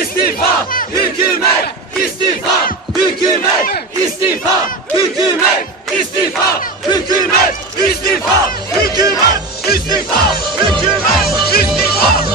istifa, hükümet istifa, hükümet istifa, hükümet istifa, hükümet istifa, hükümet istifa, hükümet istifa.